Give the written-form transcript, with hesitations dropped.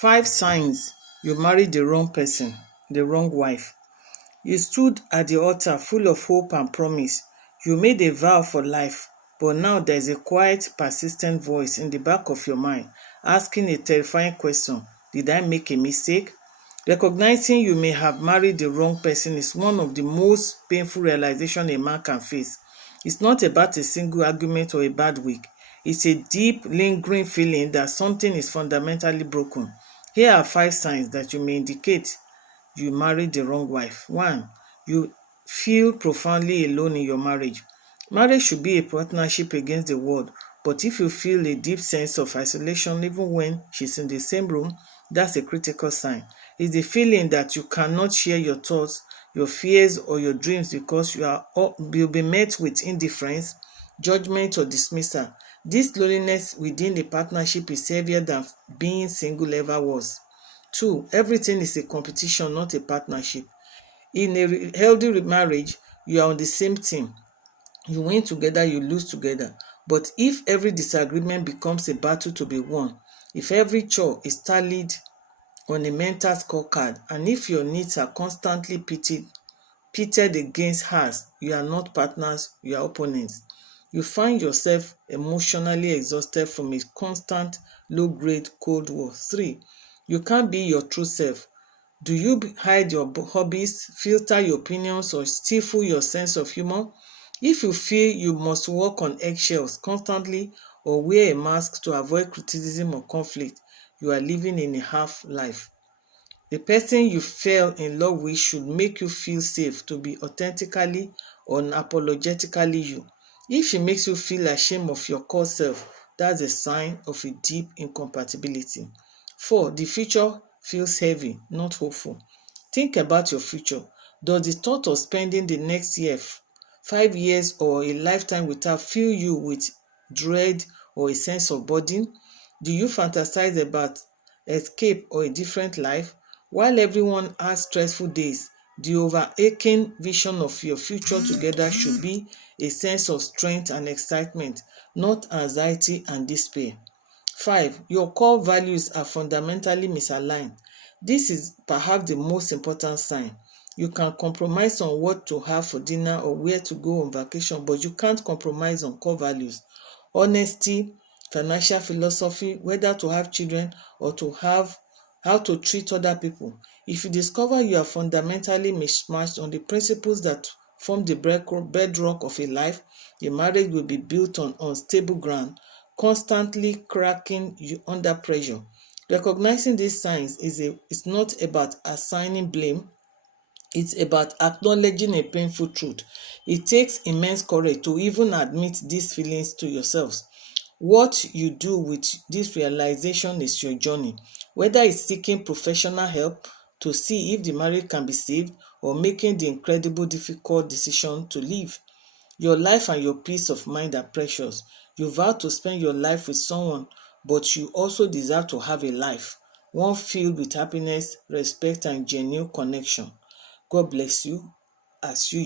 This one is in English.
5 signs you married the wrong person, the wrong wife. You stood at the altar full of hope and promise. You made a vow for life, but now there is a quiet, persistent voice in the back of your mind asking a terrifying question: did I make a mistake? Recognizing you may have married the wrong person is one of the most painful realizations a man can face. It's not about a single argument or a bad week. It's a deep, lingering feeling that something is fundamentally broken. Here are 5 signs that you may indicate you married the wrong wife. 1. You feel profoundly alone in your marriage. Marriage should be a partnership against the world, but if you feel a deep sense of isolation even when she's in the same room, that's a critical sign. It's the feeling that you cannot share your thoughts, your fears, or your dreams because you'll be met with indifference, judgment, or dismissal. This loneliness within a partnership is heavier than being single ever was. 2. Everything is a competition, not a partnership. In a healthy marriage, you are on the same team. You win together, you lose together. But if every disagreement becomes a battle to be won, if every chore is tallied on a mental scorecard, and if your needs are constantly pitted against hers, you are not partners, you are opponents. You find yourself emotionally exhausted from a constant low-grade Cold War. 3. You can't be your true self. Do you hide your hobbies, filter your opinions, or stifle your sense of humor? If you feel you must walk on eggshells constantly or wear a mask to avoid criticism or conflict, you are living in a half-life. The person you fell in love with should make you feel safe to be authentically, unapologetically you. If she makes you feel ashamed of your core self, that's a sign of a deep incompatibility. 4. The future feels heavy, not hopeful. Think about your future. Does the thought of spending the next year, 5 years, or a lifetime with her fill you with dread or a sense of burden? Do you fantasize about escape or a different life? While everyone has stressful days, the overarching vision of your future together should be a sense of strength and excitement, not anxiety and despair. 5. Your core values are fundamentally misaligned. This is perhaps the most important sign. You can compromise on what to have for dinner or where to go on vacation, but you can't compromise on core values: honesty, financial philosophy, whether to have children or how to treat other people. If you discover you are fundamentally mismatched on the principles that form the bedrock of a life, the marriage will be built on unstable ground, constantly cracking you under pressure. Recognizing these signs is not about assigning blame, it's about acknowledging a painful truth. It takes immense courage to even admit these feelings to yourselves. What you do with this realization is your journey, whether it's seeking professional help to see if the marriage can be saved or making the incredible difficult decision to leave. Your life and your peace of mind are precious. You vow to spend your life with someone, but you also deserve to have a life, one filled with happiness, respect, and genuine connection. God bless you as you